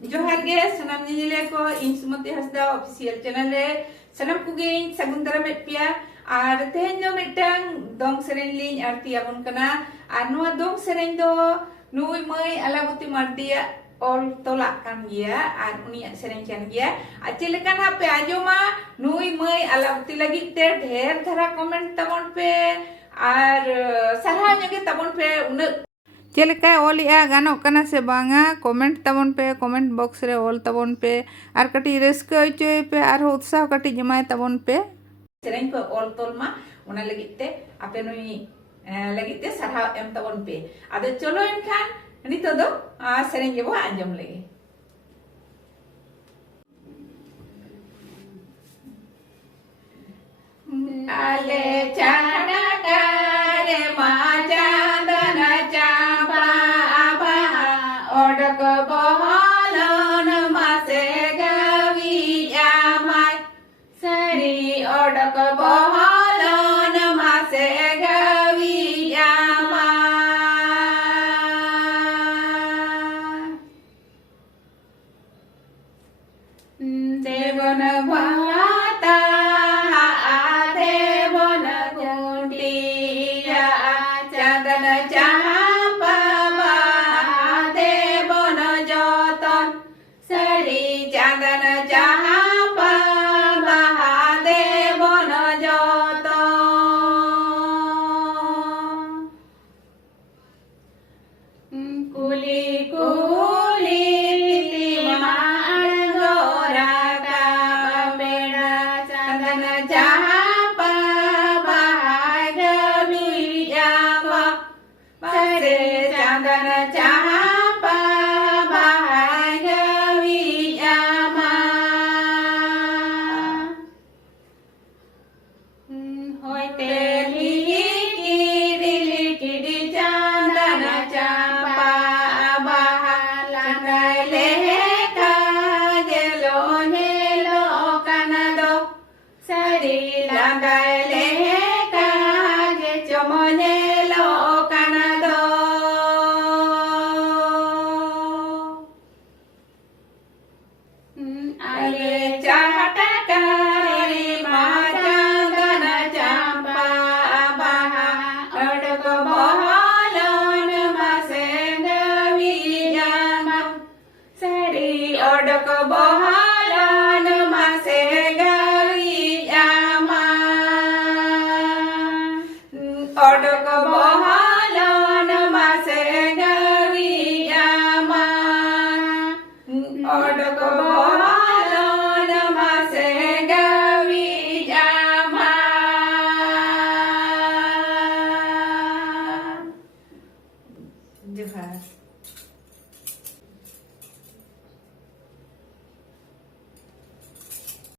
जोहार गे सनम निले को इन सुमति हसदा ऑफिशियल चैनल रे सनम कुगे सगुंतरा मेपिया और तेहन जो मिटंग दोंग सेरेन लिंग आरती आबन कना और नुआ दोंग सेरेन दो नुई मई अलाबुती मार्दिया और तोला kan गिया और उनिया सेरेन kan गिया अच्छे लेकिन हापे आजोमा नुई मई अलाबुती लगी ते ढेर धरा कमेंट तबन पे और सरहा जगे तबन पे उन चेलका ओलिया गानो कना से बांगा कमेंट तबन पे कमेंट बॉक्स रे ओल तबन पे और कटी रस्का होचोय पे और उत्साह कटी जमाय तबन पे सेरेन को ओल तोलमा उना लगिते आपे नुई लगिते सरहा एम तबन पे आदो चलो एनखान नितो दो सेरेन गेबो आंजम लगे आले चाना करे माजा बहलन मासे गविया माय सरी ओडक बहलन मासे गविया देवन भाता देवन गुंडिया चंदन चंदन जहाँ महादेव न जोतो कुली कुली गोरा का बेड़ा चंदन जहाँ महादेविया बरे चंदन जहाँ ओडक बहलन मासे गविया ओडक बहलन मासे गविया ओडक बहलन मासे गविया जोहार।